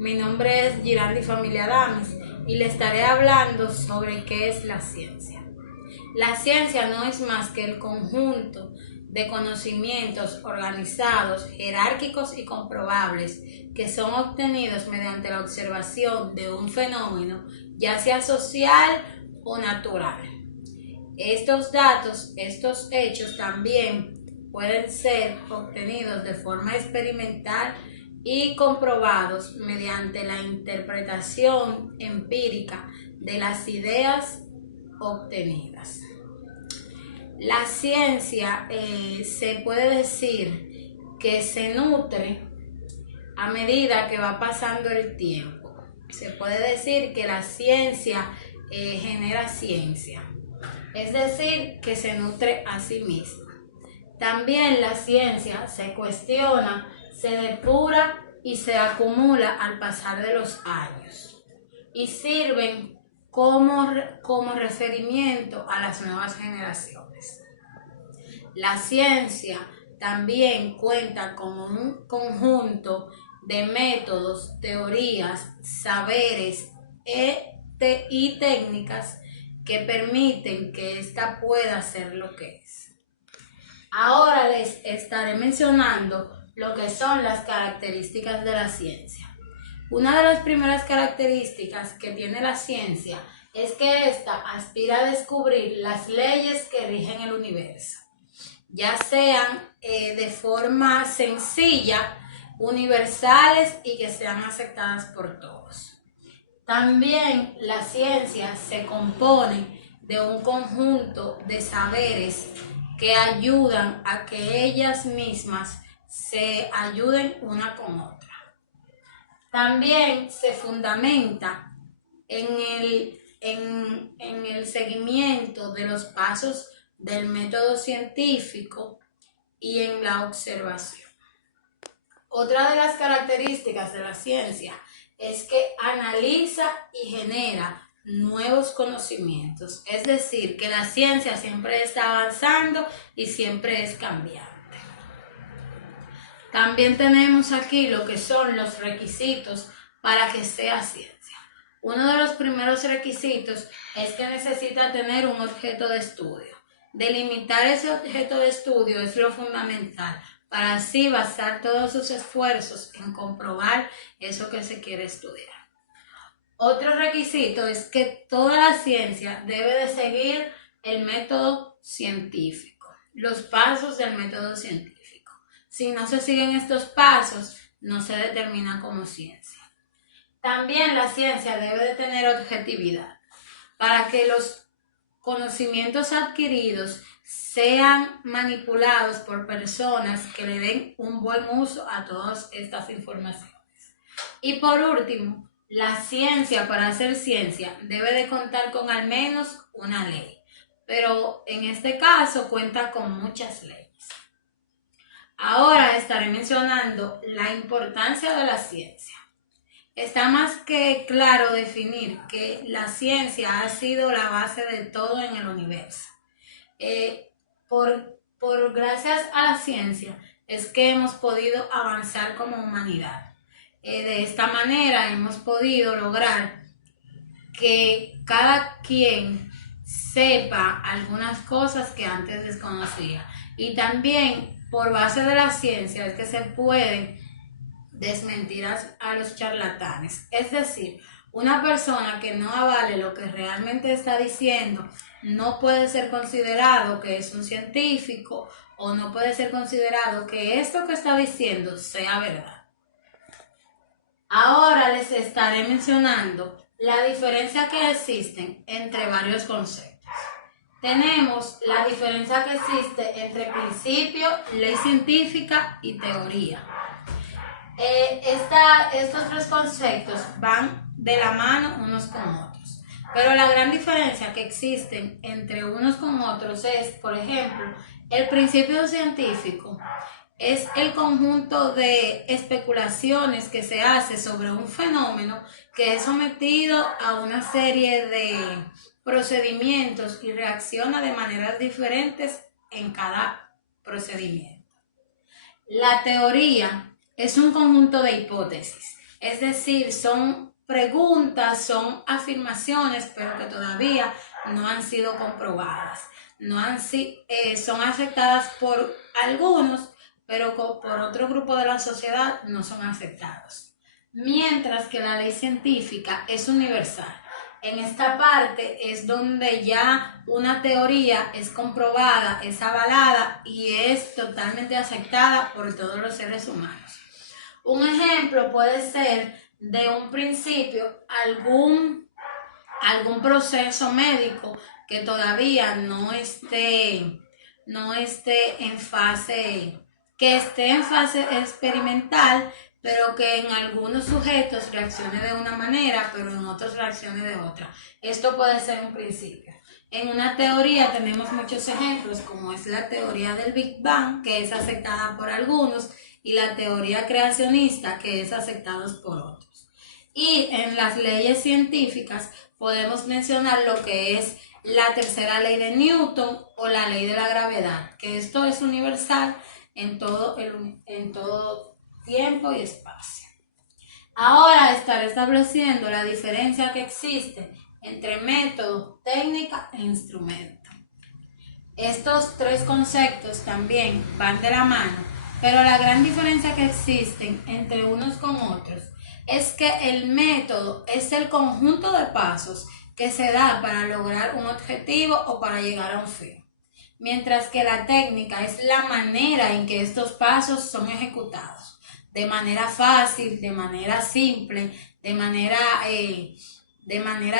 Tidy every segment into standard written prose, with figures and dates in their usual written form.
Mi nombre es Girandi Familia Dames y le estaré hablando sobre qué es la ciencia. La ciencia no es más que el conjunto de conocimientos organizados, jerárquicos y comprobables que son obtenidos mediante la observación de un fenómeno, ya sea social o natural. Estos datos, estos hechos también pueden ser obtenidos de forma experimental y comprobados mediante la interpretación empírica de las ideas obtenidas. La ciencia se puede decir que se nutre a medida que va pasando el tiempo. Se puede decir que la ciencia genera ciencia, es decir, que se nutre a sí misma. También la ciencia se cuestiona, se depura y se acumula al pasar de los años y sirven como referimiento a las nuevas generaciones. La ciencia también cuenta con un conjunto de métodos, teorías, saberes y técnicas que permiten que ésta pueda ser lo que es. Ahora les estaré mencionando lo que son las características de la ciencia. Una de las primeras características que tiene la ciencia es que ésta aspira a descubrir las leyes que rigen el universo, ya sean de forma sencilla, universales y que sean aceptadas por todos. También la ciencia se compone de un conjunto de saberes que ayudan a que ellas mismas se ayuden una con otra. También se fundamenta en el seguimiento de los pasos del método científico y en la observación. Otra de las características de la ciencia es que analiza y genera nuevos conocimientos, es decir, que la ciencia siempre está avanzando y siempre es cambiante. También tenemos aquí lo que son los requisitos para que sea ciencia. Uno de los primeros requisitos es que necesita tener un objeto de estudio. Delimitar ese objeto de estudio es lo fundamental para así basar todos sus esfuerzos en comprobar eso que se quiere estudiar. Otro requisito es que toda la ciencia debe de seguir el método científico, los pasos del método científico. Si no se siguen estos pasos, no se determina como ciencia. También la ciencia debe de tener objetividad para que los conocimientos adquiridos sean manipulados por personas que le den un buen uso a todas estas informaciones. Y por último, la ciencia, para ser ciencia, debe de contar con al menos una ley, pero en este caso cuenta con muchas leyes. Ahora estaré mencionando la importancia de la ciencia. Está más que claro definir que la ciencia ha sido la base de todo en el universo. Gracias a la ciencia es que hemos podido avanzar como humanidad. De esta manera hemos podido lograr que cada quien sepa algunas cosas que antes desconocía. Y también por base de la ciencia es que se puede desmentir a los charlatanes. Es decir, una persona que no avale lo que realmente está diciendo no puede ser considerado que es un científico o no puede ser considerado que esto que está diciendo sea verdad. Ahora les estaré mencionando la diferencia que existe entre varios conceptos. Tenemos la diferencia que existe entre principio, ley científica y teoría. Estos tres conceptos van de la mano unos con otros, pero la gran diferencia que existe entre unos con otros es, por ejemplo, el principio científico es el conjunto de especulaciones que se hace sobre un fenómeno que es sometido a una serie de procedimientos y reacciona de maneras diferentes en cada procedimiento. La teoría es un conjunto de hipótesis Es decir, son preguntas, son afirmaciones, pero que todavía no han sido comprobadas. Son aceptadas por algunos, pero por otro grupo de la sociedad no son aceptados. Mientras que la ley científica es universal. En esta parte es donde ya una teoría es comprobada, es avalada y es totalmente aceptada por todos los seres humanos. Un ejemplo puede ser de un principio algún proceso médico que todavía no esté en fase, que esté en fase experimental, pero que en algunos sujetos reaccione de una manera, pero en otros reaccione de otra. Esto puede ser un principio. En una teoría tenemos muchos ejemplos, como es la teoría del Big Bang, que es aceptada por algunos, y la teoría creacionista, que es aceptada por otros. Y en las leyes científicas podemos mencionar lo que es la tercera ley de Newton o la ley de la gravedad, que esto es universal en todo tiempo y espacio. Ahora estaré estableciendo la diferencia que existe entre método, técnica e instrumento. Estos tres conceptos también van de la mano, pero la gran diferencia que existen entre unos con otros es que el método es el conjunto de pasos que se da para lograr un objetivo o para llegar a un fin, mientras que la técnica es la manera en que estos pasos son ejecutados, de manera fácil, de manera simple, de manera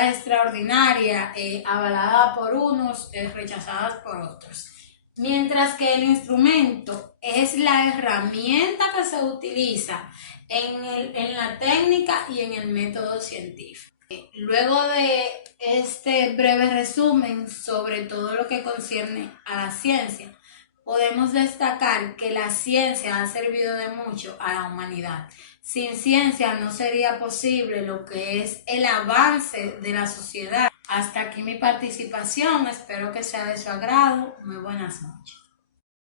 extraordinaria, avalada por unos, rechazadas por otros. Mientras que el instrumento es la herramienta que se utiliza en la técnica y en el método científico. Luego de este breve resumen sobre todo lo que concierne a la ciencia, podemos destacar que la ciencia ha servido de mucho a la humanidad. Sin ciencia no sería posible lo que es el avance de la sociedad. Hasta aquí mi participación, espero que sea de su agrado. Muy buenas noches.